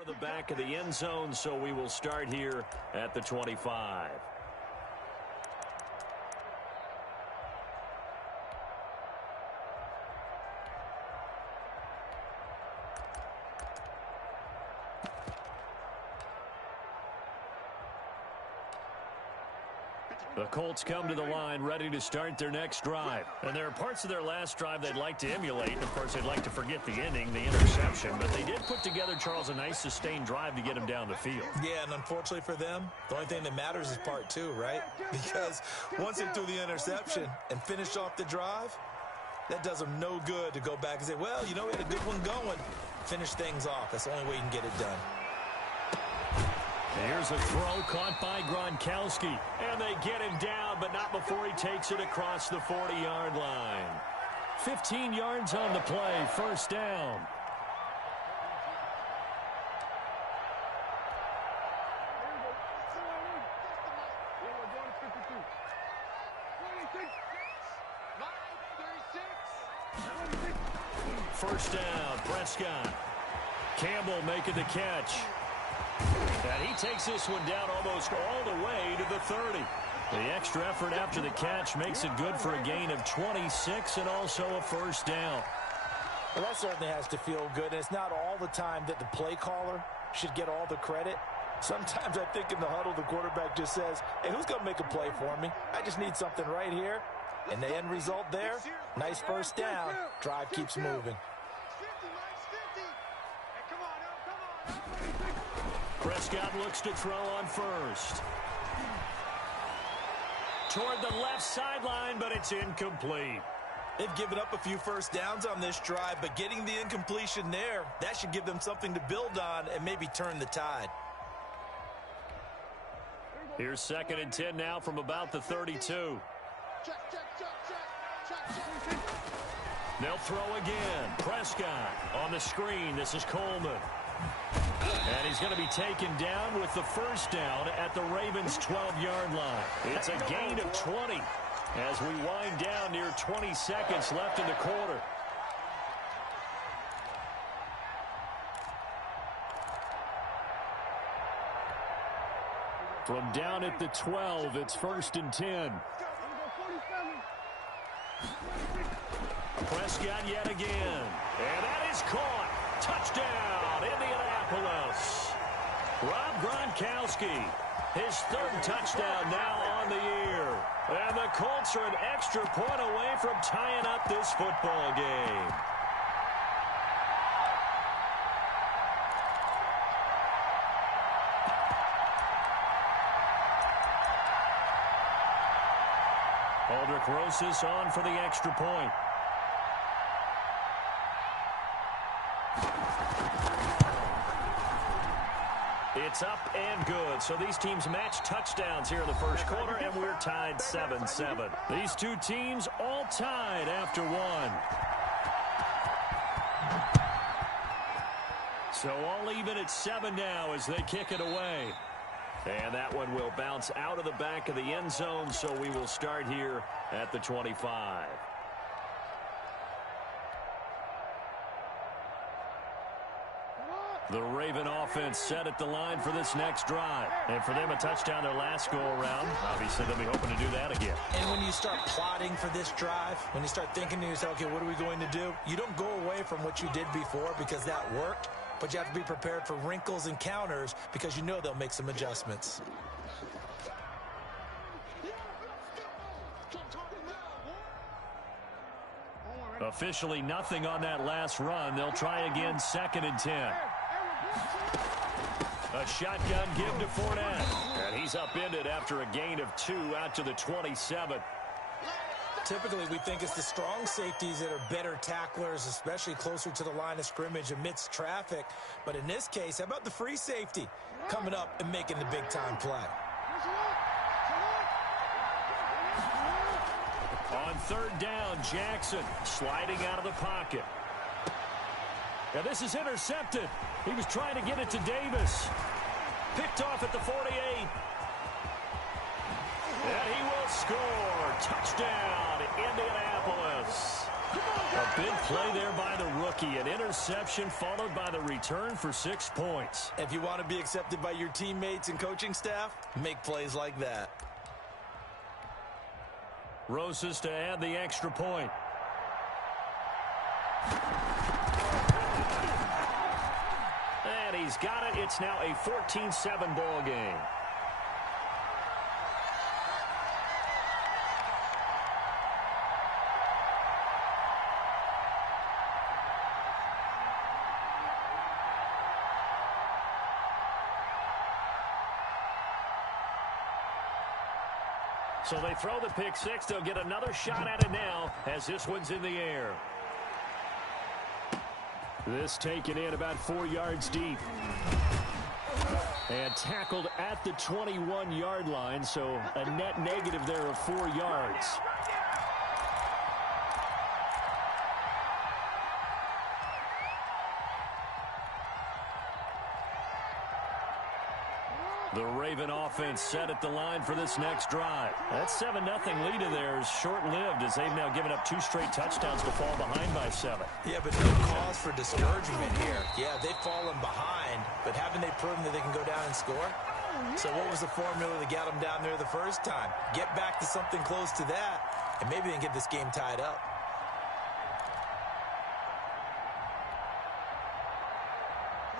Out of the back of the end zone, so we will start here at the 25. The Colts come to the line ready to start their next drive. And there are parts of their last drive they'd like to emulate. Of course, they'd like to forget the ending, the interception. But they did put together, Charles, a nice sustained drive to get him down the field. Yeah, and unfortunately for them, the only thing that matters is part two, right? Because once they threw the interception and finished off the drive, that does them no good to go back and say, well, you know, we had a good one going. Finish things off. That's the only way you can get it done. Here's a throw caught by Gronkowski. And they get him down, but not before he takes it across the 40-yard line. 15 yards on the play, first down. First down, Prescott. Campbell making the catch. And he takes this one down almost all the way to the 30. The extra effort after the catch makes it good for a gain of 26 and also a first down. Well, that certainly has to feel good. And it's not all the time that the play caller should get all the credit. Sometimes I think in the huddle, the quarterback just says, hey, who's going to make a play for me? I just need something right here. And the end result there, nice first down. Drive keeps moving. Prescott looks to throw on first. Toward the left sideline, but it's incomplete. They've given up a few first downs on this drive, but getting the incompletion there, that should give them something to build on and maybe turn the tide. Here's 2nd and 10 now from about the 32. They'll throw again. Prescott on the screen. This is Coleman. And he's going to be taken down with the first down at the Ravens' 12-yard line. It's a gain of 20 as we wind down near 20 seconds left in the quarter. From down at the 12, it's 1st and 10. Prescott yet again. And that is caught. Touchdown, Indianapolis. Rob Gronkowski, his 3rd touchdown now on the year. And the Colts are an extra point away from tying up this football game. Aldrich Rosas on for the extra point. It's up and good. So these teams match touchdowns here in the first quarter, and we're tied 7-7. These two teams all tied after one. So all even at 7 now as they kick it away. And that one will bounce out of the back of the end zone, so we will start here at the 25. The Raven offense set at the line for this next drive. And for them, a touchdown their last go-around. Obviously, they'll be hoping to do that again. And when you start plotting for this drive, when you start thinking to yourself, okay, what are we going to do? You don't go away from what you did before because that worked, but you have to be prepared for wrinkles and counters because you know they'll make some adjustments. Officially nothing on that last run. They'll try again, 2nd and 10. A shotgun give to Fournette. And he's upended after a gain of 2 out to the 27. Typically, we think it's the strong safeties that are better tacklers, especially closer to the line of scrimmage amidst traffic. But in this case, how about the free safety coming up and making the big-time play? On 3rd down, Jackson sliding out of the pocket. Now this is intercepted. He was trying to get it to Davis. Picked off at the 48. And he will score. Touchdown, Indianapolis. A big play there by the rookie. An interception followed by the return for 6 points. If you want to be accepted by your teammates and coaching staff, make plays like that. Rosas to add the extra point. And he's got it. It's now a 14-7 ball game. So they throw the pick six. They'll get another shot at it now as this one's in the air. This taken in about 4 yards deep. And tackled at the 21-yard line, so a net negative there of 4 yards. The Raven offense set at the line for this next drive. That 7-0 lead of theirs short-lived as they've now given up 2 straight touchdowns to fall behind by 7. Yeah, but no cause for discouragement here. Yeah, they've fallen behind, but haven't they proven that they can go down and score? So what was the formula that got them down there the first time? Get back to something close to that, and maybe they can get this game tied up.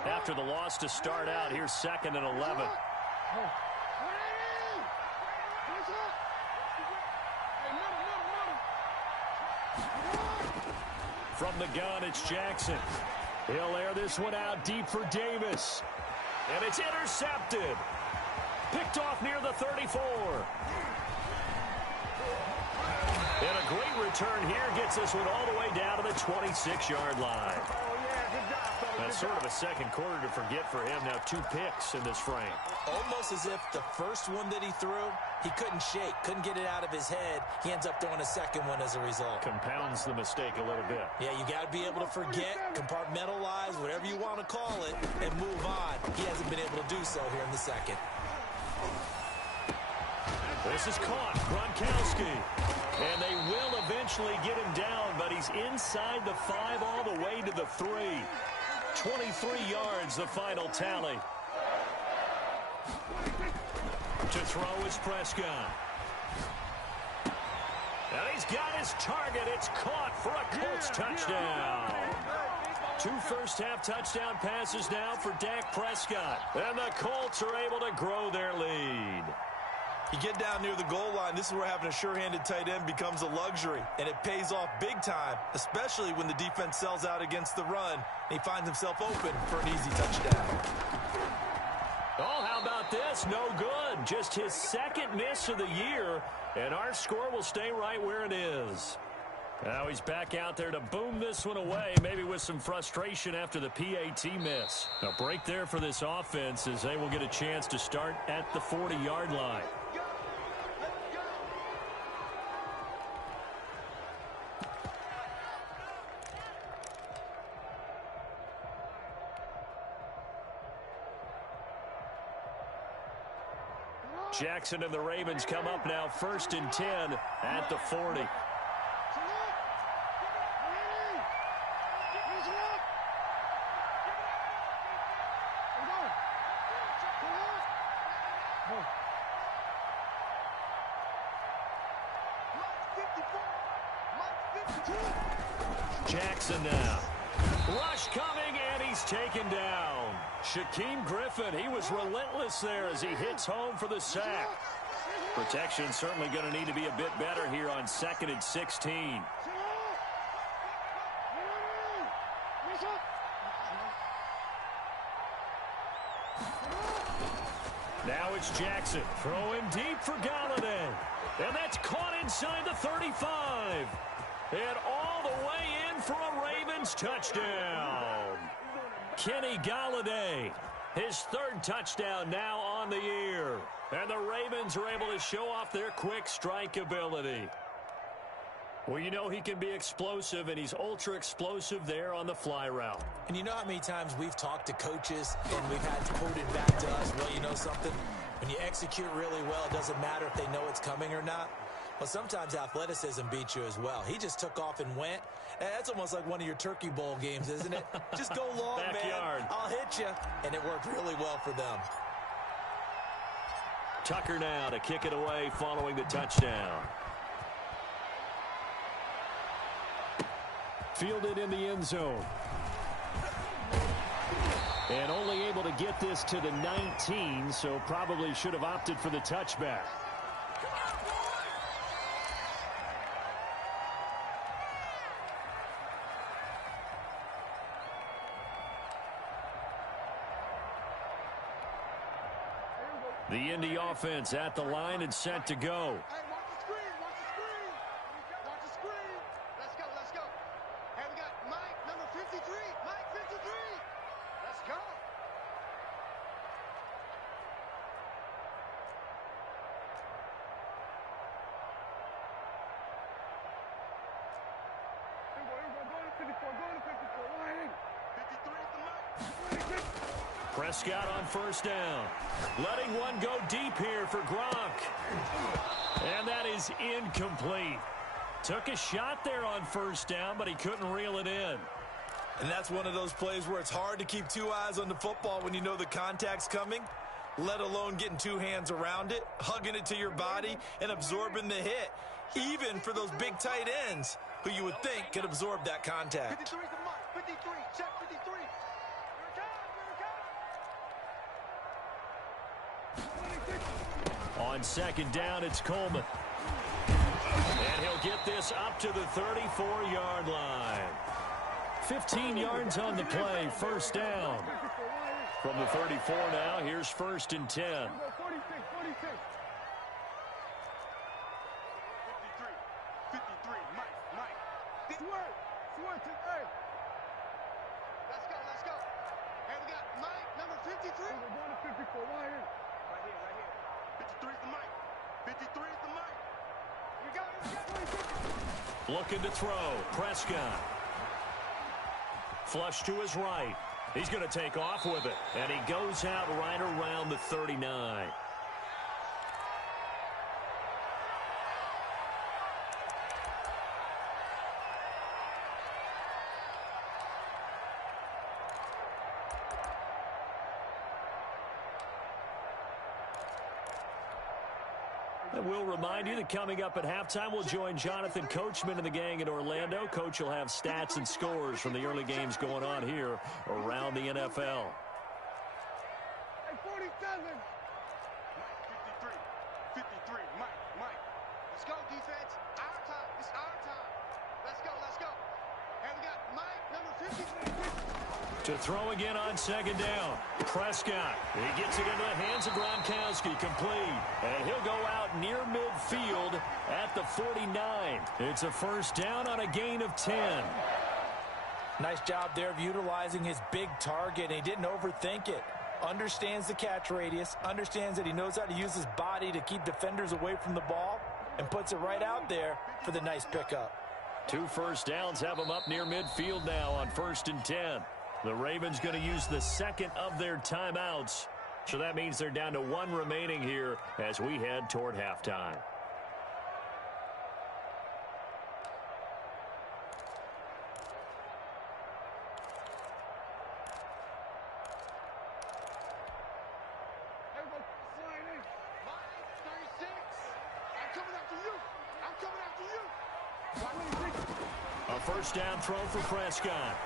After the loss to start out, here's 2nd and 11. From the gun, it's Jackson. He'll air this one out deep for Davis. And it's intercepted. Picked off near the 34. And a great return here gets this one all the way down to the 26-yard line. That's sort of a second quarter to forget for him. Now 2 picks in this frame. Almost as if the first one that he threw, he couldn't shake, couldn't get it out of his head. He ends up throwing a second one as a result. Compounds the mistake a little bit. Yeah, you got to be able to forget, compartmentalize, whatever you want to call it, and move on. He hasn't been able to do so here in the second. This is caught. Gronkowski. And they will eventually get him down, but he's inside the 5 all the way to the 3. 23 yards, the final tally. To throw is Prescott. And he's got his target. It's caught for a Colts touchdown. 2 first-half touchdown passes now for Dak Prescott. And the Colts are able to grow their lead. You get down near the goal line, this is where having a sure-handed tight end becomes a luxury, and it pays off big time, especially when the defense sells out against the run, and he finds himself open for an easy touchdown. Oh, how about this? No good. Just his 2nd miss of the year, and our score will stay right where it is. Now he's back out there to boom this one away, maybe with some frustration after the PAT miss. A break there for this offense as they will get a chance to start at the 40-yard line. Jackson and the Ravens come up now 1st and 10 at the 40. Jackson now. Rush coming, and he's taken down. Shaquem Griffin, he was relentless there as he hits home for the sack. Protection certainly going to need to be a bit better here on 2nd and 16. Now it's Jackson throwing deep for Galladay. And that's caught inside the 35. And all the way in for a Ravens touchdown. Kenny Galladay, his 3rd touchdown now on the year. And the Ravens are able to show off their quick strike ability. Well, you know he can be explosive, and he's ultra-explosive there on the fly route. And you know how many times we've talked to coaches, and we've had quoted back to us, well, you know something? When you execute really well, it doesn't matter if they know it's coming or not. Well, sometimes athleticism beats you as well. He just took off and went. That's almost like one of your Turkey Bowl games, isn't it? Just go long, Backyard. man. I'll hit you. And it worked really well for them. Tucker now to kick it away following the touchdown. Fielded in the end zone. And only able to get this to the 19, so probably should have opted for the touchback. The Indy offense at the line and set to go. Hey, watch the screen, watch the screen. Watch the screen. Let's go, let's go. Hey, we got Mike, number 53. Mike, 53. Let's go. Go to 54, Ryan. 53 is the Mike. Prescott on first down. Letting one go deep here for Gronk. And that is incomplete. Took a shot there on first down, but he couldn't reel it in. And that's one of those plays where it's hard to keep two eyes on the football when you know the contact's coming, let alone getting two hands around it, hugging it to your body, and absorbing the hit, even for those big tight ends who you would think could absorb that contact. 53 is the Mike. 53, check 53. On second down, it's Coleman. And he'll get this up to the 34-yard line. 15 yards on the play, first down. From the 34 now, here's first and 10. 46. 53, Mike. Sweat to A. Let's go. Hey, we got Mike, number 53. We're going to 54, right here. Right here. 53 is the Mike. 53 is the Mike. We got it. Looking to throw. Prescott. Flush to his right. He's going to take off with it. And he goes out right around the 39. And we'll remind you that coming up at halftime, we'll join Jonathan Coachman and the gang in Orlando. Coach will have stats and scores from the early games going on here around the NFL. Hey, 47. Mike, 53, Mike. Let's go, defense. Our time. It's our time. Let's go. And we got Mike, number 53. To throw again on second down. Prescott. He gets it into the hands of Gronkowski. Complete. And he'll go out near midfield at the 49. It's a first down on a gain of 10. Nice job there of utilizing his big target. He didn't overthink it. Understands the catch radius. Understands that he knows how to use his body to keep defenders away from the ball. And puts it right out there for the nice pickup. 2 first downs have him up near midfield now on first and 10. The Ravens going to use the second of their timeouts. So that means they're down to 1 remaining here as we head toward halftime. A first down throw for Prescott.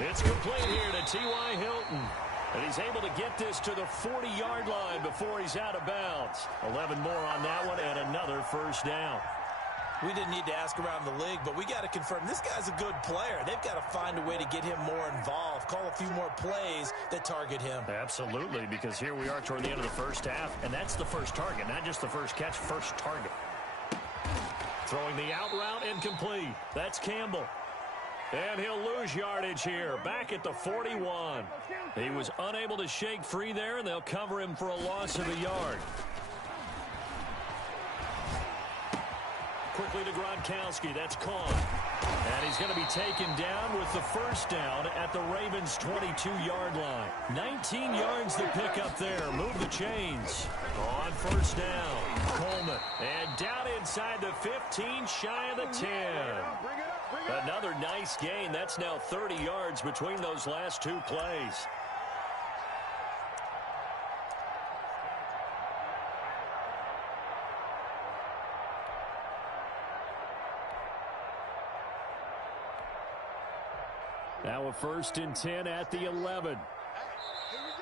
It's complete here to T.Y. Hilton. And he's able to get this to the 40-yard line before he's out of bounds. 11 more on that one and another first down. We didn't need to ask around the league, but we got to confirm this guy's a good player. They've got to find a way to get him more involved, call a few more plays that target him. Absolutely, because here we are toward the end of the first half, and that's the first target, not just the first catch, first target. Throwing the out route incomplete. That's Campbell. And he'll lose yardage here, back at the 41. He was unable to shake free there, and they'll cover him for a loss of a yard. Quickly to Gronkowski. That's caught. And he's going to be taken down with the first down at the Ravens' 22-yard line. 19 yards to pick up there. Move the chains. On first down, Coleman. And down inside the 15, shy of the 10. Another nice gain. That's now 30 yards between those last two plays. Now a 1st and 10 at the 11.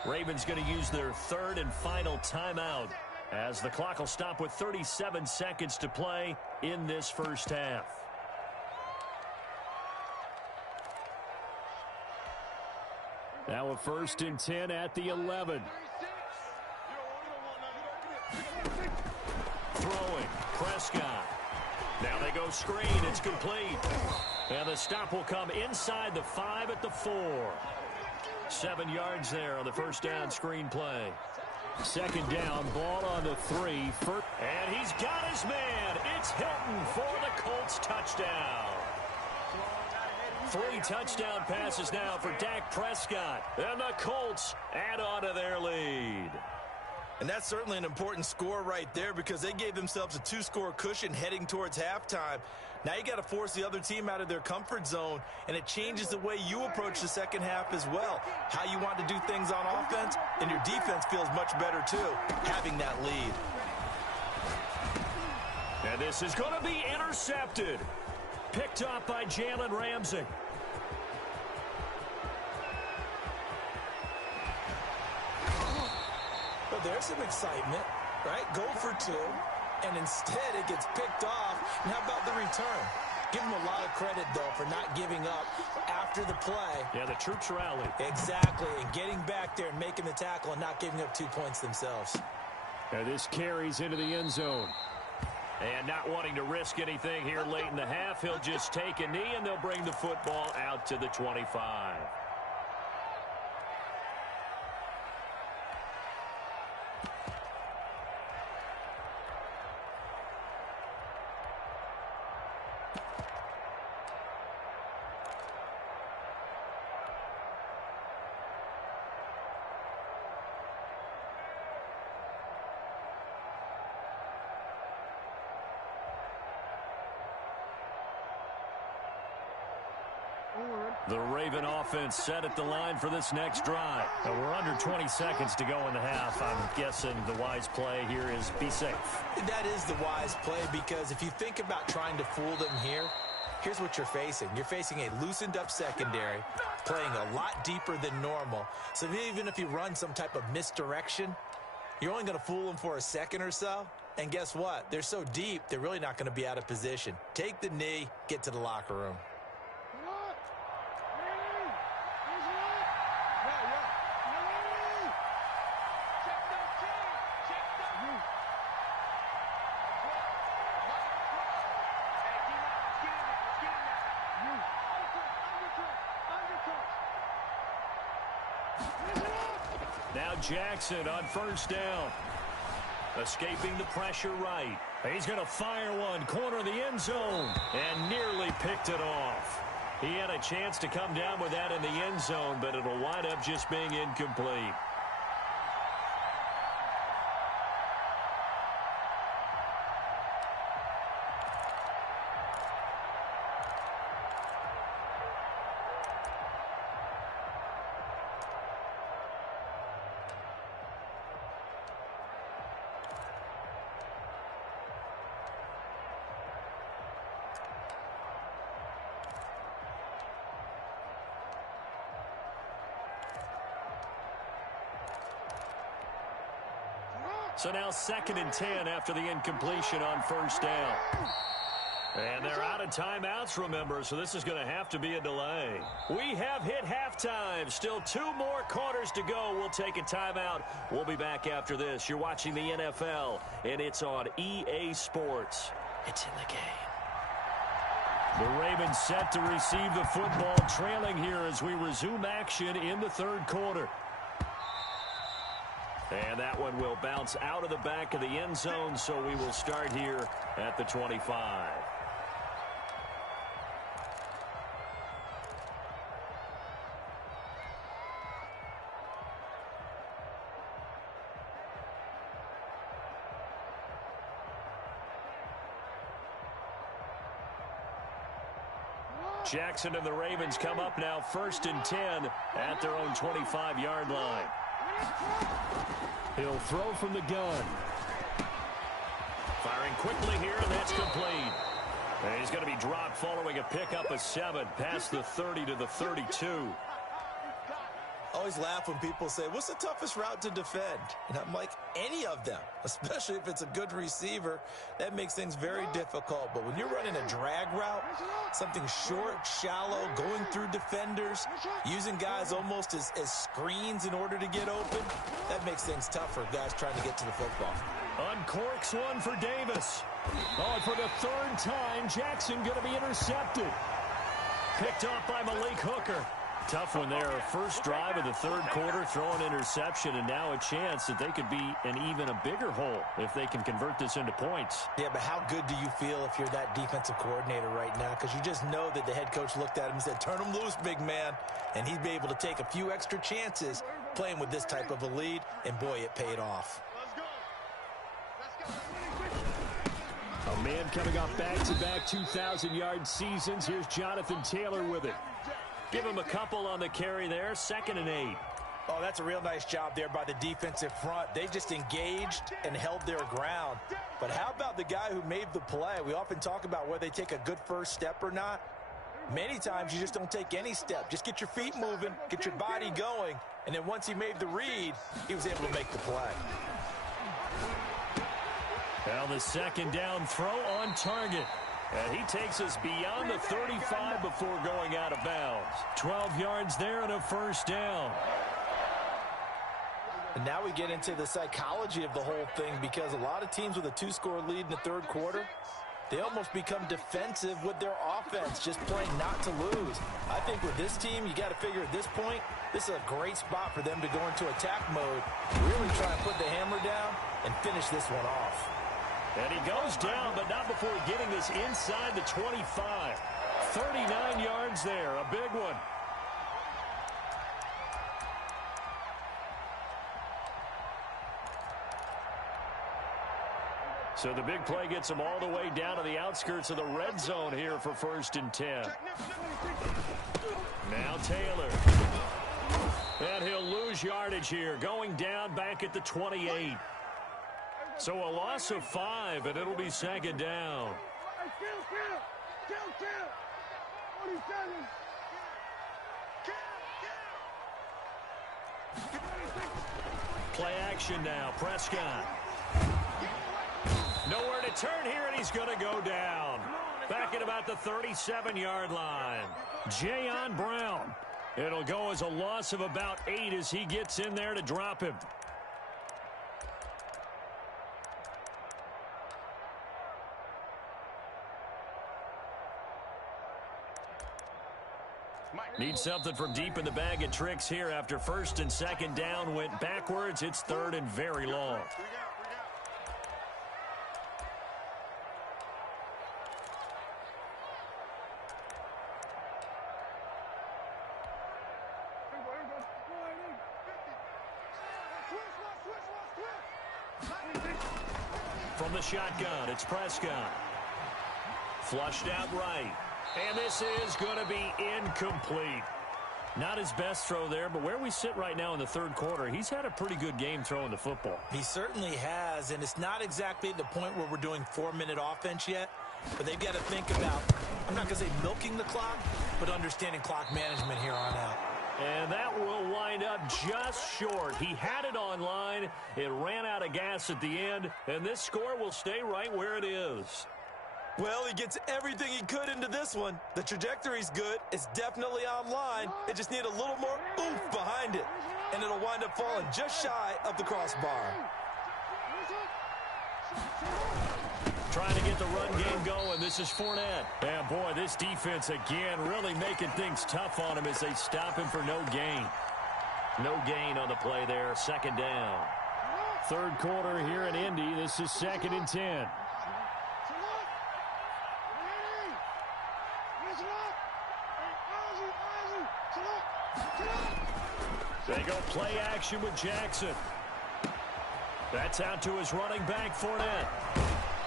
Ravens going to use their 3rd and final timeout as the clock will stop with 37 seconds to play in this first half. Now a 1st and 10 at the 11. Throwing, Prescott. Now they go screen, it's complete. And the stop will come inside the 5 at the 4. 7 yards there on the first down screen play. 2nd down, ball on the 3. And he's got his man. It's Hilton for the Colts touchdown. 3 touchdown passes now for Dak Prescott. And the Colts add on to their lead. And that's certainly an important score right there because they gave themselves a 2-score cushion heading towards halftime. Now you got to force the other team out of their comfort zone, and it changes the way you approach the second half as well. How you want to do things on offense, and your defense feels much better too, having that lead. And this is going to be intercepted. Picked up by Jalen Ramsey. Well, there's some excitement, right? Go for 2, and instead it gets picked off. And how about the return? Give them a lot of credit, though, for not giving up after the play. Yeah, the troops rallied. Exactly, and getting back there and making the tackle and not giving up 2 points themselves. And this carries into the end zone. And not wanting to risk anything here late in the half, he'll just take a knee, and they'll bring the football out to the 25. The Raven offense set at the line for this next drive. Now we're under 20 seconds to go in the half. I'm guessing the wise play here is be safe. That is the wise play because if you think about trying to fool them here, here's what you're facing. You're facing a loosened up secondary, playing a lot deeper than normal. So even if you run some type of misdirection, you're only going to fool them for a second or so. And guess what? They're so deep, they're really not going to be out of position. Take the knee, get to the locker room. Now Jackson on first down. Escaping the pressure right. He's going to fire one, corner of the end zone, and nearly picked it off. He had a chance to come down with that in the end zone, but it'll wind up just being incomplete. So now 2nd and 10 after the incompletion on first down. And they're out of timeouts, remember, so this is going to have to be a delay. We have hit halftime. Still 2 more quarters to go. We'll take a timeout. We'll be back after this. You're watching the NFL, and it's on EA Sports. It's in the game. The Ravens set to receive the football, trailing here as we resume action in the 3rd quarter. And that one will bounce out of the back of the end zone, so we will start here at the 25. Jackson and the Ravens come up now 1st and 10 at their own 25-yard line. He'll throw from the gun. Firing quickly here, and that's complete. And he's going to be dropped following a pickup of 7 past the 30 to the 32. I always laugh when people say, what's the toughest route to defend? And I'm like, any of them, especially if it's a good receiver. That makes things very difficult. But when you're running a drag route, something short, shallow, going through defenders, using guys almost as screens in order to get open, that makes things tough for guys trying to get to the football. Uncorks one for Davis. Oh, and for the 3rd time, Jackson going to be intercepted. Picked off by Malik Hooker. Tough one there. First drive of the 3rd quarter, throw an interception, and now a chance that they could be in even a bigger hole if they can convert this into points. Yeah, but how good do you feel if you're that defensive coordinator right now? Because you just know that the head coach looked at him and said, turn him loose, big man. And he'd be able to take a few extra chances playing with this type of a lead, and boy, it paid off. A man coming off back-to-back 2,000-yard seasons. Here's Jonathan Taylor with it. Give him a couple on the carry there. 2nd and 8. Oh, that's a real nice job there by the defensive front. They just engaged and held their ground. But how about the guy who made the play? We often talk about whether they take a good first step or not. Many times you just don't take any step. Just get your feet moving, get your body going, and then once he made the read, he was able to make the play. Well, the 2nd down throw on target. And he takes us beyond the 35 before going out of bounds. 12 yards there and a 1st down. And now we get into the psychology of the whole thing, because a lot of teams with a 2-score lead in the 3rd quarter, they almost become defensive with their offense, just playing not to lose. I think with this team, you got to figure at this point, this is a great spot for them to go into attack mode, really try and put the hammer down and finish this one off. And he goes down, but not before getting this inside the 25. 39 yards there, a big one. So the big play gets him all the way down to the outskirts of the red zone here for 1st and 10. Now Taylor. And he'll lose yardage here, going down back at the 28. So a loss of 5, and it'll be 2nd down. Play action now. Prescott. Nowhere to turn here, and he's going to go down. Back at about the 37-yard line. Jayon Brown. It'll go as a loss of about 8 as he gets in there to drop him. Need something from deep in the bag of tricks here after 1st and 2nd down went backwards. It's 3rd and very long. From the shotgun, it's Prescott. Flushed out right. And this is going to be incomplete. Not his best throw there, but where we sit right now in the 3rd quarter, he's had a pretty good game throwing the football. He certainly has, and it's not exactly the point where we're doing 4-minute offense yet, but they've got to think about, I'm not going to say milking the clock, but understanding clock management here on out. And that will wind up just short. He had it online. It ran out of gas at the end, and this score will stay right where it is. Well, he gets everything he could into this one. The trajectory's good. It's definitely online. It just need a little more oomph behind it, and it'll wind up falling just shy of the crossbar. Trying to get the run game going. This is Fournette. And, boy, this defense, again, really making things tough on him as they stop him for no gain. No gain on the play there. 2nd down. 3rd quarter here in Indy. This is 2nd and 10. They go play action with Jackson. That's out to his running back, Fournette.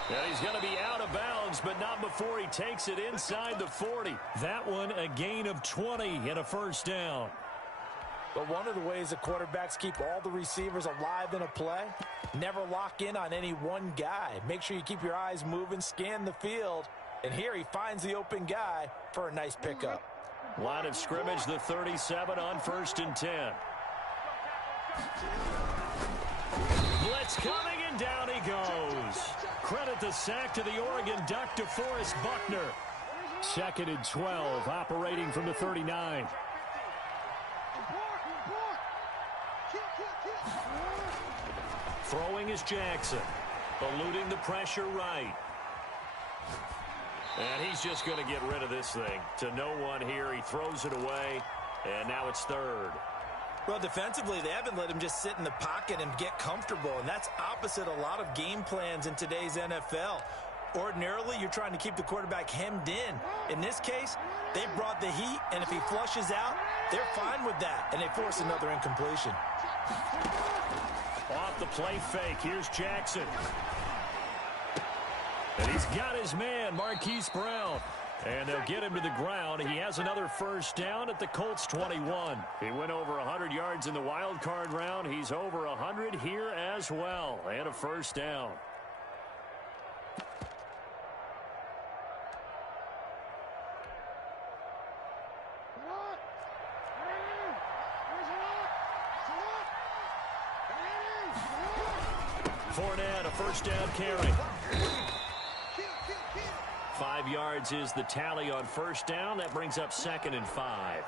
And he's going to be out of bounds, but not before he takes it inside the 40. That one a gain of 20 and a first down. But one of the ways the quarterbacks keep all the receivers alive in a play, never lock in on any one guy. Make sure you keep your eyes moving, scan the field, and here he finds the open guy for a nice pickup. Line of scrimmage, the 37 on 1st and 10. Blitz coming, and down he goes. Credit the sack to the Oregon Duck, DeForest Buckner. 2nd and 12, operating from the 39. Throwing is Jackson, eluding the pressure right. And he's just going to get rid of this thing. To no one here, he throws it away, and now it's 3rd. Well, defensively, they haven't let him just sit in the pocket and get comfortable, and that's opposite a lot of game plans in today's NFL. Ordinarily, you're trying to keep the quarterback hemmed in. In this case, they brought the heat, and if he flushes out, they're fine with that, and they force another incompletion. Off the play fake, here's Jackson. And he's got his man, Marquise Brown. And they'll get him to the ground. He has another first down at the Colts 21. He went over 100 yards in the wild card round. He's over 100 here as well. And a first down. Fournette, a first down carry. 5 yards is the tally on first down. That brings up 2nd and 5.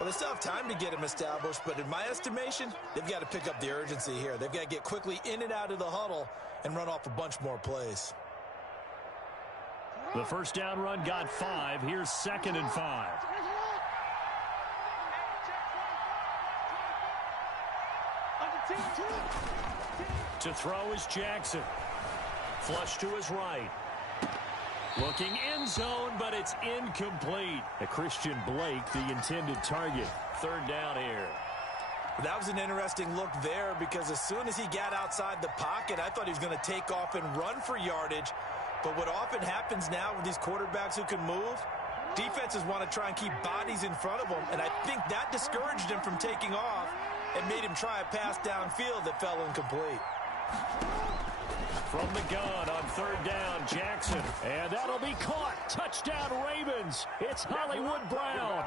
Well, they still have time to get him established, but in my estimation, they've got to pick up the urgency here. They've got to get quickly in and out of the huddle and run off a bunch more plays. The first down run got 5. Here's 2nd and 5. To throw is Jackson. Flush to his right. Looking end zone, but it's incomplete. Christian Blake, the intended target. 3rd down here. That was an interesting look there because as soon as he got outside the pocket, I thought he was going to take off and run for yardage. But what often happens now with these quarterbacks who can move, defenses want to try and keep bodies in front of them, and I think that discouraged him from taking off and made him try a pass downfield that fell incomplete. From the gun on 3rd down, Jackson. And that'll be caught. Touchdown, Ravens. It's Hollywood Brown.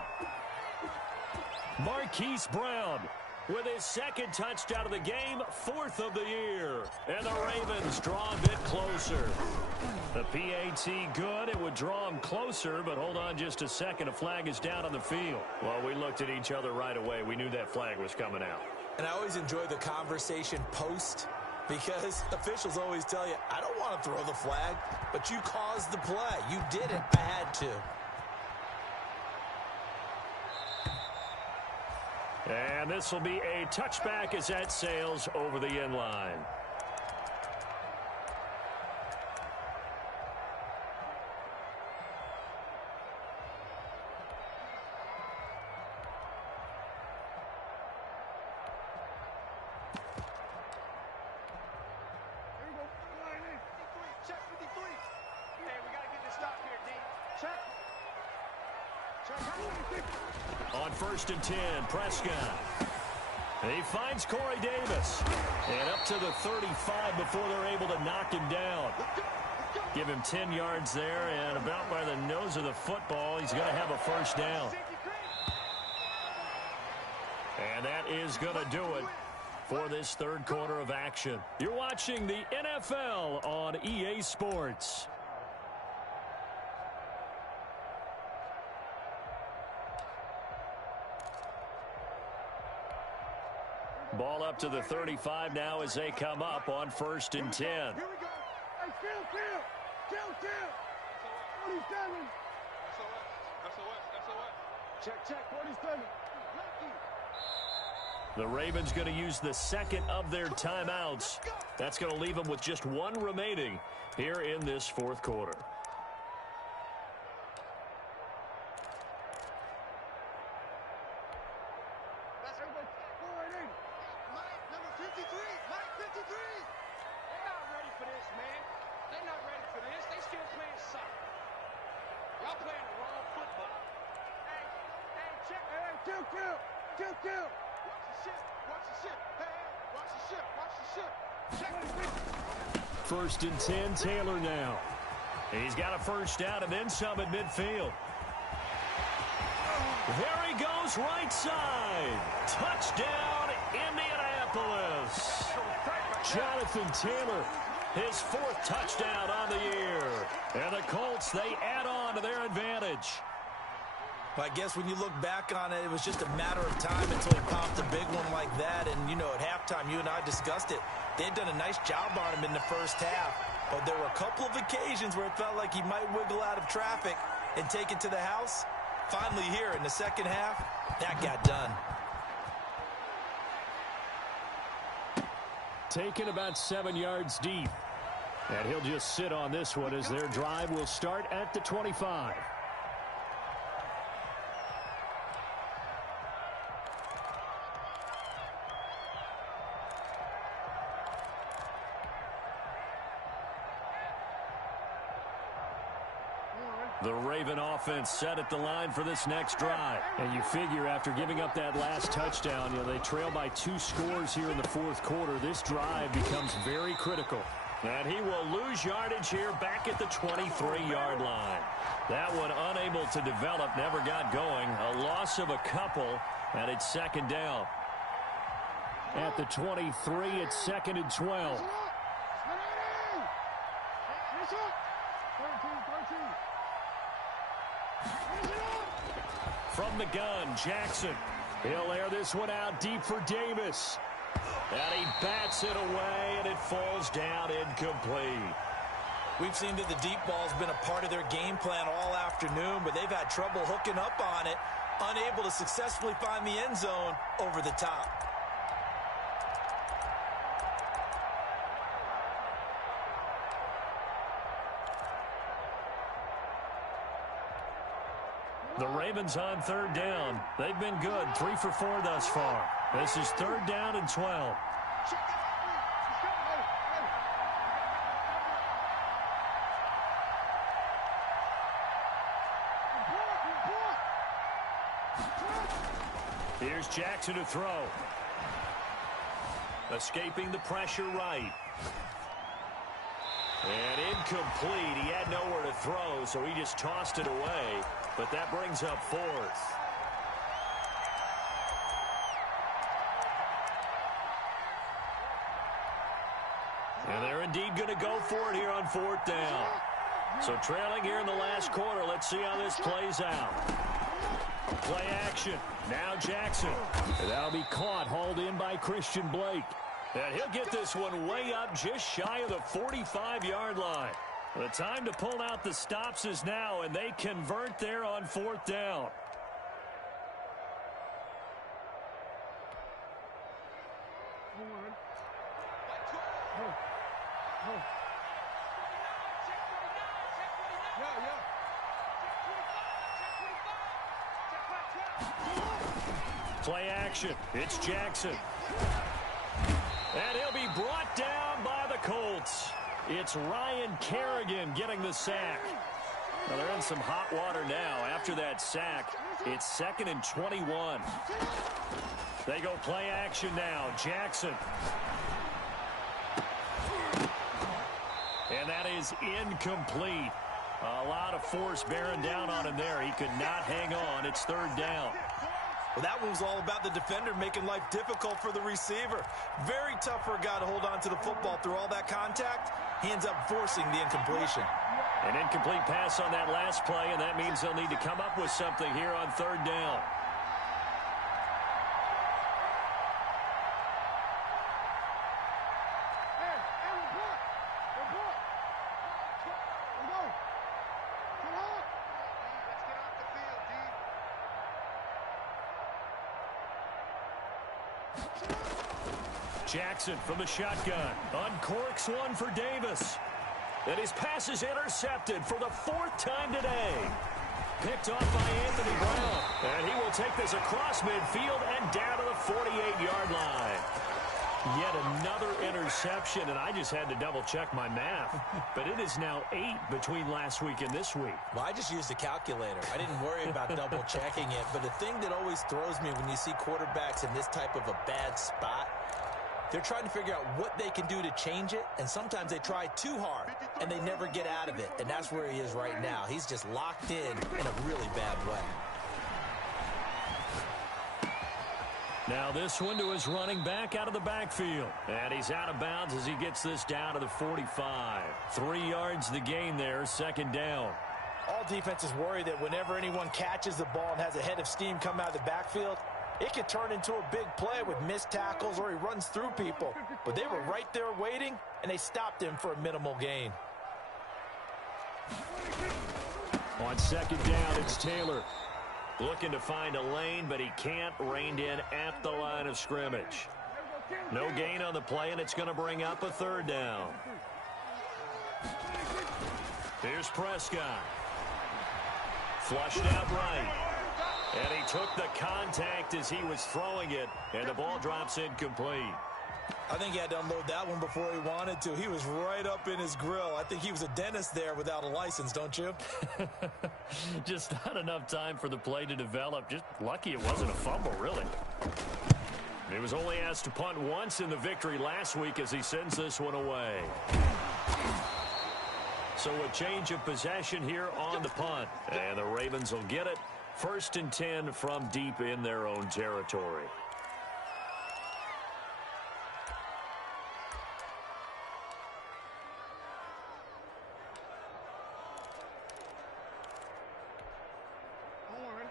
Marquise Brown with his 2nd touchdown of the game, 4th of the year. And the Ravens draw a bit closer. The PAT good. It would draw them closer, but hold on just a second. A flag is down on the field. Well, we looked at each other right away. We knew that flag was coming out. And I always enjoy the conversation post because officials always tell you, I don't want to throw the flag, but you caused the play. You did it. I had to. And this will be a touchback as that sails over the end line. On 1st and 10, Prescott. He finds Corey Davis. And up to the 35 before they're able to knock him down. Give him 10 yards there, and about by the nose of the football, he's going to have a first down. And that is going to do it for this 3rd quarter of action. You're watching the NFL on EA Sports. Ball up to the 35 now as they come up on 1st and 10. Here we go. Hey, Phil. 47. Check. 47. The Ravens going to use the 2nd of their timeouts. That's going to leave them with just 1 remaining here in this 4th quarter. Mike, number 53. Mike, 53. They're not ready for this, man. They're not ready Kill. Watch the ship. Hey, watch the ship. First and 10, Taylor now. He's got a first down and then some at midfield. There he goes, right side. Touchdown, Indianapolis. Jonathan Taylor, his 4th touchdown on the year. And the Colts, they add on to their advantage. I guess when you look back on it, it was just a matter of time until he popped a big one like that. And, you know, at halftime, you and I discussed it. They had done a nice job on him in the first half. But there were a couple of occasions where it felt like he might wiggle out of traffic and take it to the house. Finally here in the second half, that got done. Taken about 7 yards deep. And he'll just sit on this one as their drive will start at the 25. The Raven offense set at the line for this next drive. And you figure after giving up that last touchdown, you know, they trail by 2 scores here in the 4th quarter. This drive becomes very critical. And he will lose yardage here back at the 23-yard line. That one unable to develop, never got going. A loss of a couple, and it's second down. At the 23, it's second and 12. From the gun, Jackson. He'll air this one out deep for Davis. And he bats it away, and it falls down incomplete. We've seen that the deep ball's been a part of their game plan all afternoon, but they've had trouble hooking up on it, unable to successfully find the end zone over the top. The Ravens on 3rd down. They've been good, 3 for 4 thus far. This is 3rd down and 12. Here's Jackson to throw. Escaping the pressure right. And incomplete. He had nowhere to throw, so he just tossed it away. But that brings up 4th. And they're indeed going to go for it here on 4th down. So trailing here in the last quarter. Let's see how this plays out. Play action. Now Jackson. And that'll be caught, hauled in by Christian Blake. And he'll get this one way up just shy of the 45-yard line. The time to pull out the stops is now, and they convert there on 4th down. Play action. It's Jackson. And he'll be brought down by the Colts. It's Ryan Kerrigan getting the sack. Well, they're in some hot water now. After that sack, it's 2nd and 21. They go play action now. Jackson. And that is incomplete. A lot of force bearing down on him there. He could not hang on. It's 3rd down. Well, that one was all about the defender making life difficult for the receiver. Very tough for a guy to hold on to the football through all that contact. He ends up forcing the incompletion. An incomplete pass on that last play, and that means they'll need to come up with something here on 3rd down. Jackson from the shotgun. Uncorks one for Davis. And his pass is intercepted for the 4th time today. Picked off by Anthony Brown. And he will take this across midfield and down to the 48-yard line. Yet another interception, and I just had to double-check my math. But it is now 8 between last week and this week. Well, I just used a calculator. I didn't worry about double-checking it. But the thing that always throws me when you see quarterbacks in this type of a bad spot, they're trying to figure out what they can do to change it, and sometimes they try too hard, and they never get out of it. And that's where he is right now. He's just locked in a really bad way. Now this one to his running back out of the backfield. And he's out of bounds as he gets this down to the 45. 3 yards the gain there, second down. All defenses worry that whenever anyone catches the ball and has a head of steam come out of the backfield, it could turn into a big play with missed tackles or he runs through people. But they were right there waiting, and they stopped him for a minimal gain. On second down, it's Taylor. Looking to find a lane, but he can't. Reined in at the line of scrimmage. No gain on the play, and it's going to bring up a third down. Here's Prescott. Flushed out right. And he took the contact as he was throwing it, and the ball drops incomplete. I think he had to unload that one before he wanted to. He was right up in his grill. I think he was a dentist there without a license, don't you? Just not enough time for the play to develop. Just lucky it wasn't a fumble, really. He was only asked to punt once in the victory last week as he sends this one away. So a change of possession here on the punt. And the Ravens will get it. 1st and 10 from deep in their own territory.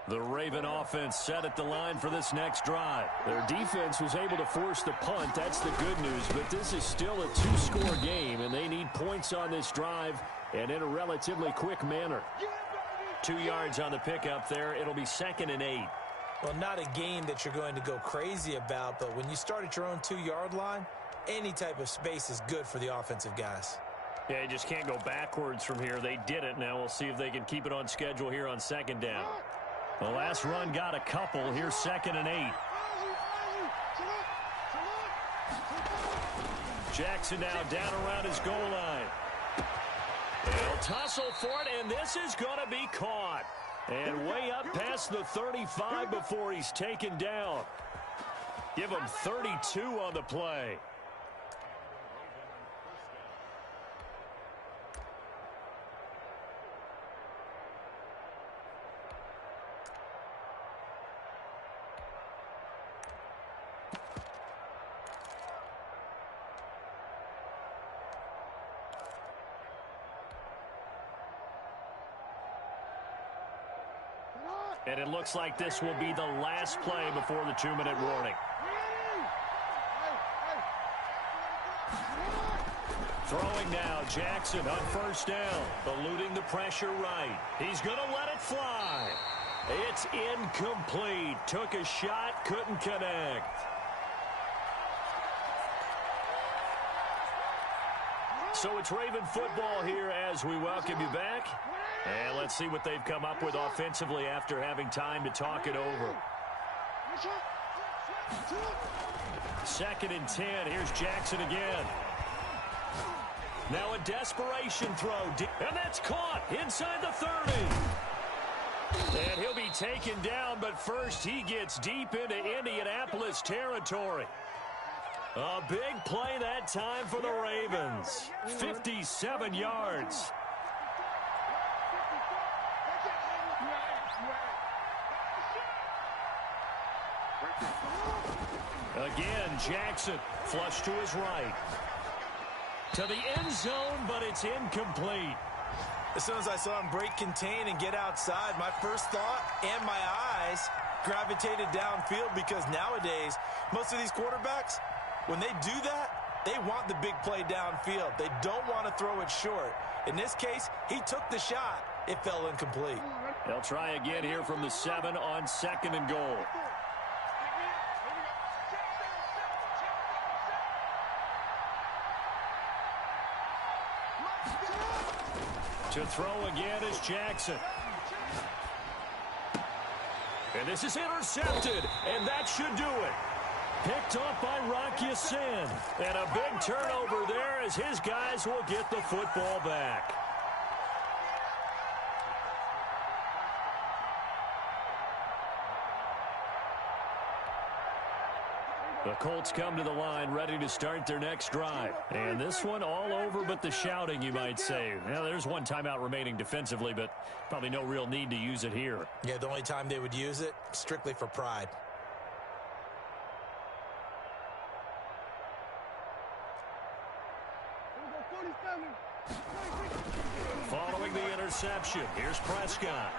The Raven offense set at the line for this next drive. Their defense was able to force the punt. That's the good news. But this is still a 2-score game, and they need points on this drive and in a relatively quick manner. 2 yards on the pickup there. It'll be 2nd and 8. Well, not a game that you're going to go crazy about, but when you start at your own 2-yard line, any type of space is good for the offensive guys. Yeah, you just can't go backwards from here. They did it. Now we'll see if they can keep it on schedule here on 2nd down. The last run got a couple. Here's 2nd and 8. Jackson now down around his goal line. They'll tussle for it, and this is going to be caught. And way up past the 35 before he's taken down. Give him 32 on the play. And it looks like this will be the last play before the 2-minute warning. Throwing now, Jackson on 1st down, eluding the pressure right. He's going to let it fly. It's incomplete. Took a shot, couldn't connect. So it's Raven football here as we welcome you back. And let's see what they've come up with offensively after having time to talk it over. 2nd and 10. Here's Jackson again. Now a desperation throw. And that's caught inside the 30. And he'll be taken down, but first he gets deep into Indianapolis territory. A big play that time for the Ravens. 57 yards. Again, Jackson flush to his right. To the end zone, but it's incomplete. As soon as I saw him break contain and get outside, my first thought and my eyes gravitated downfield because nowadays, most of these quarterbacks, when they do that, they want the big play downfield. They don't want to throw it short. In this case, he took the shot. It fell incomplete. They'll try again here from the 7 on 2nd and goal. To throw again is Jackson. And this is intercepted, and that should do it. Picked off by Rocky Sin. And a big turnover there as his guys will get the football back. The Colts come to the line ready to start their next drive. And this one all over but the shouting, you might say. Well, there's one timeout remaining defensively, but probably no real need to use it here. Yeah, the only time they would use it, strictly for pride. Following the interception, here's Prescott.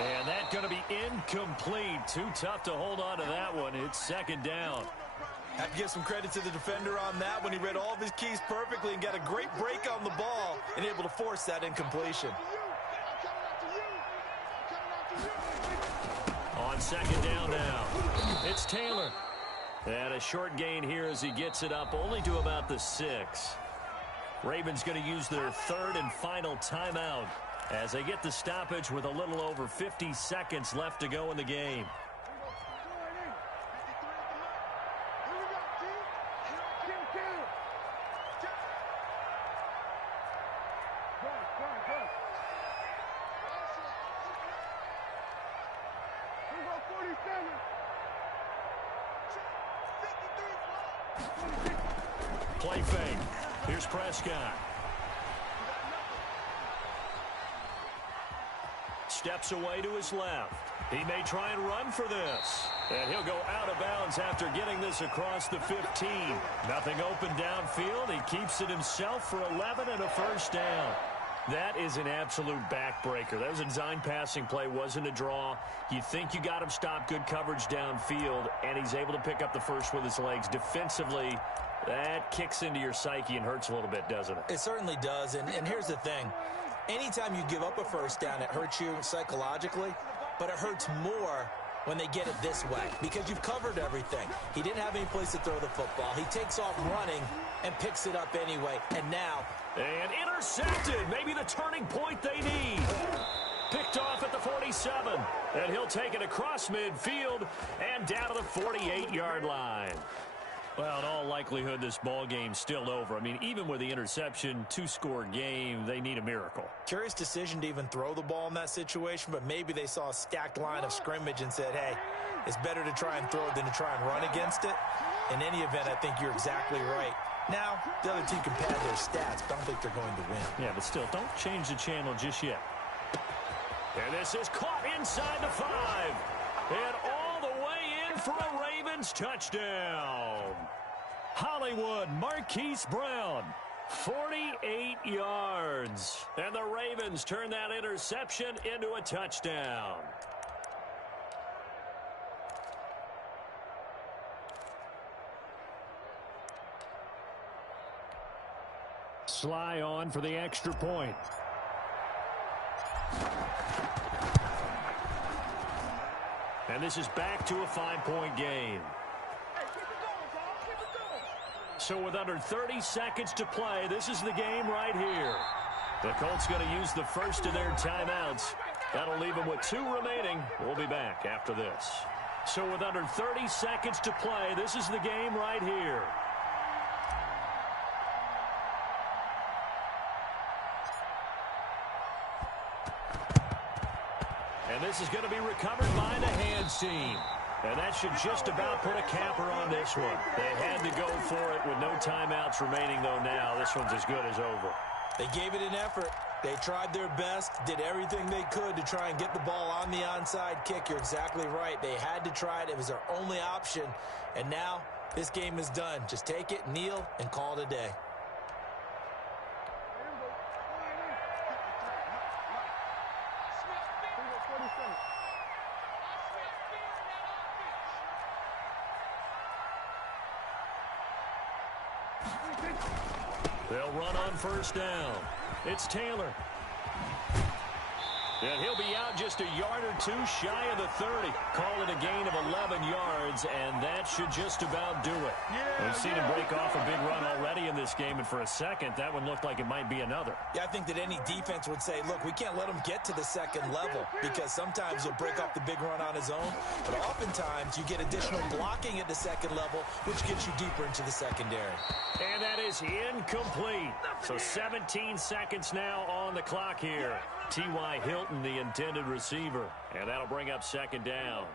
And that's going to be incomplete. Too tough to hold on to that one. It's second down. Have to give some credit to the defender on that when he read all of his keys perfectly and got a great break on the ball and able to force that incompletion. On second down now, it's Taylor. And a short gain here as he gets it up only to about the 6. Ravens going to use their third and final timeout as they get the stoppage with a little over 50 seconds left to go in the game. Play fake. Here's Prescott. Steps away to his left. He may try and run for this. And he'll go out of bounds after getting this across the 15. Nothing open downfield. He keeps it himself for 11 and a first down. That is an absolute backbreaker. That was a design passing play, wasn't a draw. You think you got him stopped, good coverage downfield, and he's able to pick up the first with his legs. Defensively, that kicks into your psyche and hurts a little bit, doesn't it? It certainly does, and here's the thing. Anytime you give up a first down, it hurts you psychologically, but it hurts more when they get it this way because you've covered everything. He didn't have any place to throw the football. He takes off running and picks it up anyway, and now... And intercepted, maybe the turning point they need. Picked off at the 47, and he'll take it across midfield and down to the 48-yard line. Well, in all likelihood, this ball game's still over. I mean, even with the interception, 2-score game, they need a miracle. Curious decision to even throw the ball in that situation, but maybe they saw a stacked line of scrimmage and said, hey, it's better to try and throw it than to try and run against it. In any event, I think you're exactly right. Now, the other team can pad their stats, but I don't think they're going to win. Yeah, but still, don't change the channel just yet. And this is caught inside the 5. And all the way in for a Ravens touchdown. Hollywood Marquise Brown, 48 yards. And the Ravens turn that interception into a touchdown. Sly on for the extra point. And this is back to a 5-point game. So with under 30 seconds to play, this is the game right here. The Colts going to use the first of their timeouts. That'll leave them with 2 remaining. We'll be back after this. So with under 30 seconds to play, this is the game right here. And this is going to be recovered by the hands team. And that should just about put a capper on this one. They had to go for it with no timeouts remaining, though now. This one's as good as over. They gave it an effort. They tried their best, did everything they could to try and get the ball on the onside kick. You're exactly right. They had to try it. It was their only option. And now this game is done. Just take it, kneel, and call it a day. They'll run on first down. It's Taylor. And he'll be out just a yard or two shy of the 30. Call it a gain of 11 yards, and that should just about do it. We've seen him break off a big run already in this game, and for a second, that one looked like it might be another. Yeah, I think that any defense would say, look, we can't let him get to the second level because sometimes he'll break off the big run on his own, but oftentimes you get additional blocking at the second level, which gets you deeper into the secondary. And that is incomplete. So 17 seconds now on the clock here. T.Y. Hilton, the intended receiver. And that'll bring up second down.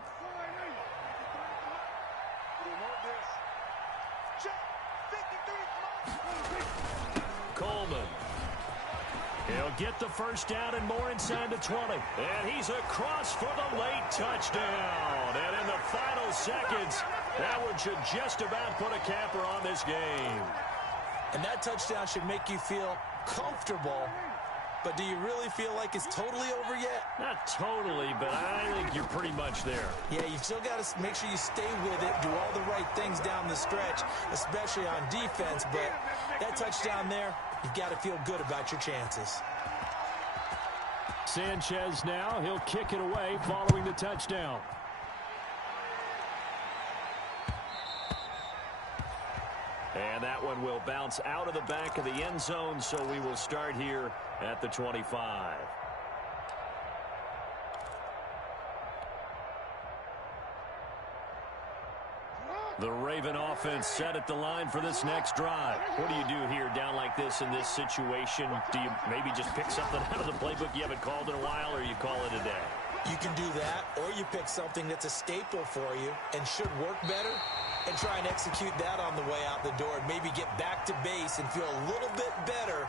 Coleman. He'll get the first down and more inside the 20. And he's across for the late touchdown. And in the final seconds, that one should just about put a capper on this game. And that touchdown should make you feel comfortable. But do you really feel like it's totally over yet? Not totally, but I think you're pretty much there. Yeah, you've still got to make sure you stay with it, do all the right things down the stretch, especially on defense. But that touchdown there, you've got to feel good about your chances. Sanchez now, he'll kick it away following the touchdown. And that one will bounce out of the back of the end zone, so we will start here at the 25. The Raven offense set at the line for this next drive. What do you do here down like this in this situation? Do you maybe just pick something out of the playbook you haven't called in a while, or you call it a day? You can do that, or you pick something that's a staple for you and should work better and try and execute that on the way out the door and maybe get back to base and feel a little bit better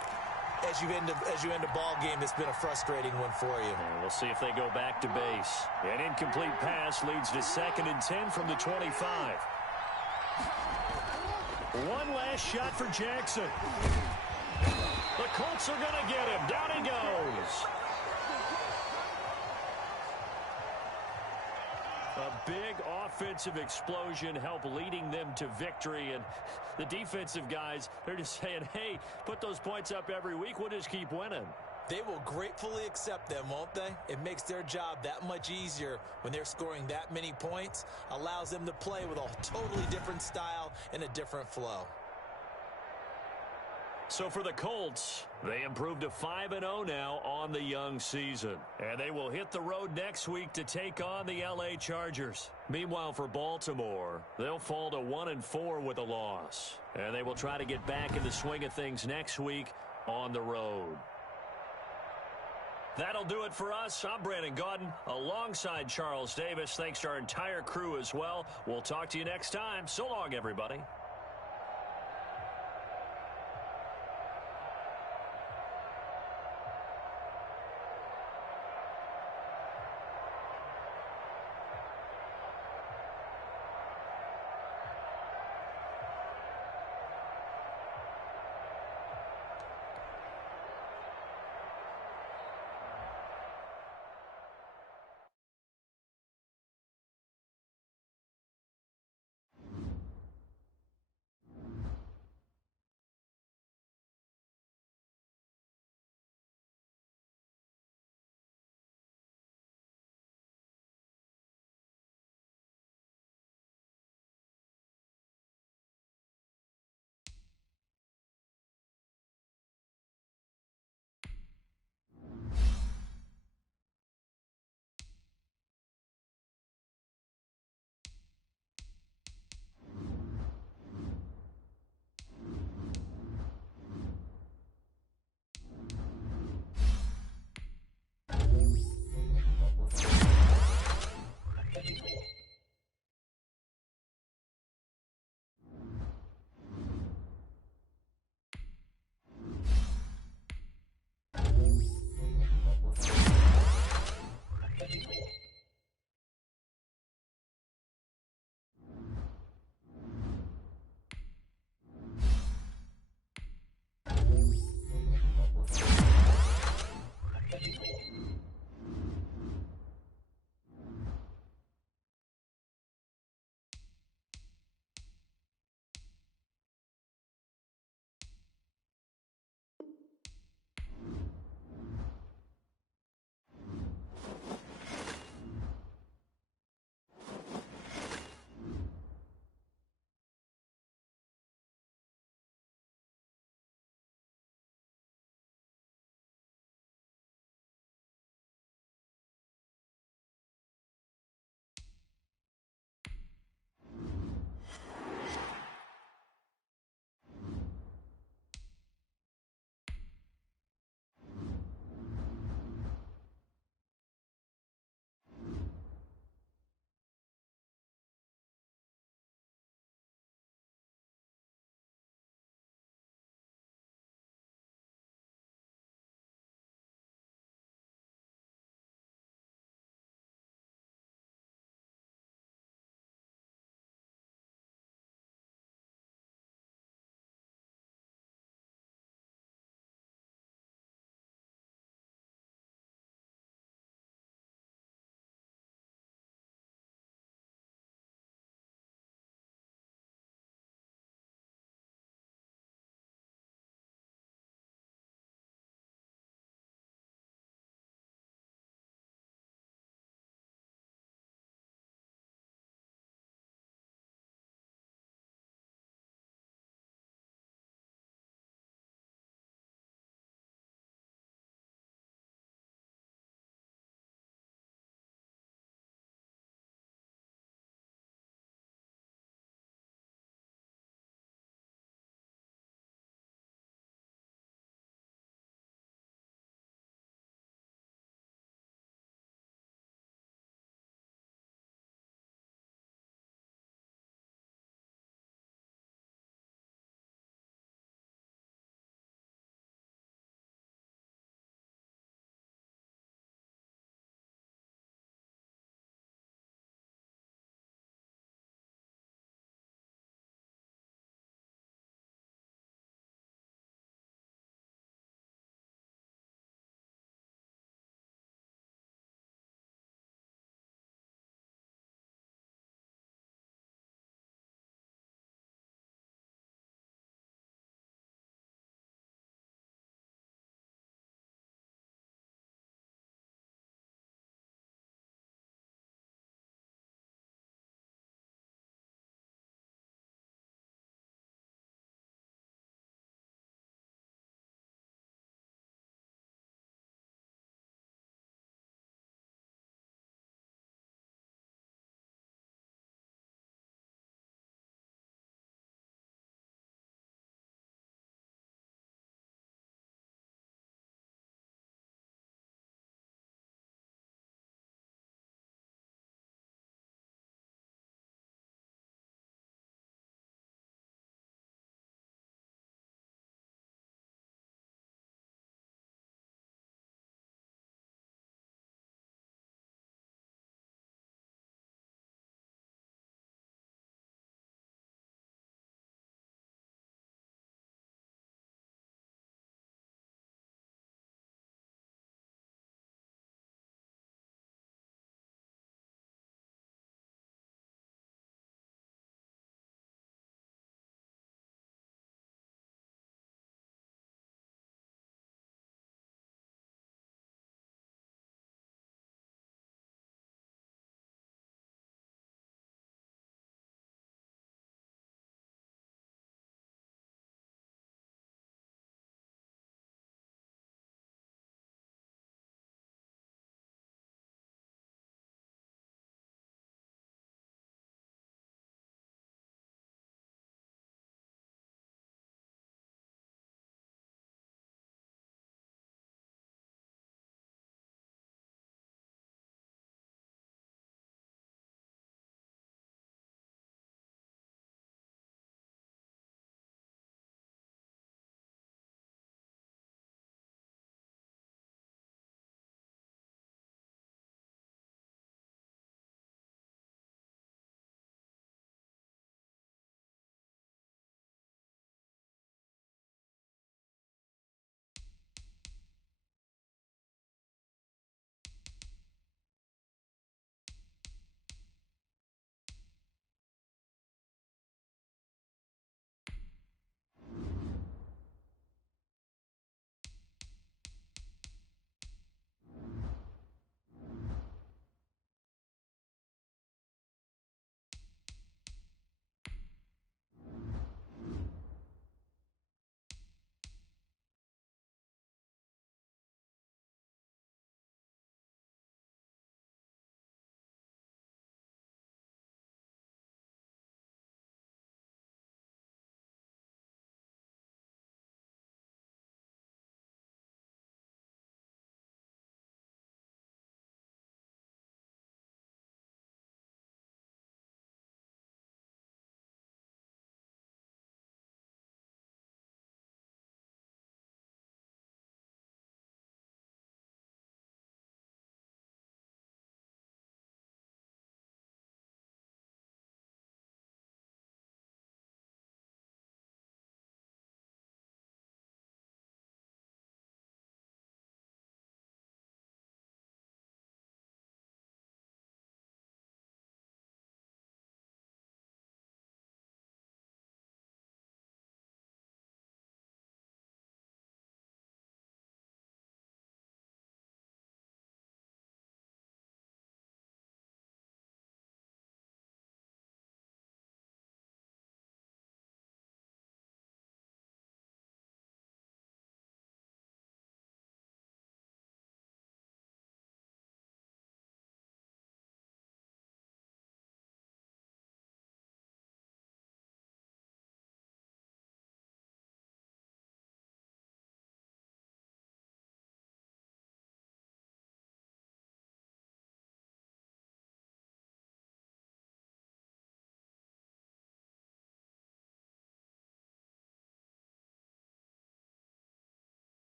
as you end a ball game that's been a frustrating one for you. And we'll see if they go back to base. An incomplete pass leads to 2nd and 10 from the 25. One last shot for Jackson. The Colts are going to get him. Down he goes. A big offensive explosion helped leading them to victory. And the defensive guys, they're just saying, hey, put those points up every week. We'll just keep winning. They will gratefully accept them, won't they? It makes their job that much easier when they're scoring that many points. Allows them to play with a totally different style and a different flow. So for the Colts, they improved to 5-0 now on the young season. And they will hit the road next week to take on the LA Chargers. Meanwhile, for Baltimore, they'll fall to 1-4 with a loss. And they will try to get back in the swing of things next week on the road. That'll do it for us. I'm Brandon Gaudin alongside Charles Davis. Thanks to our entire crew as well. We'll talk to you next time. So long, everybody.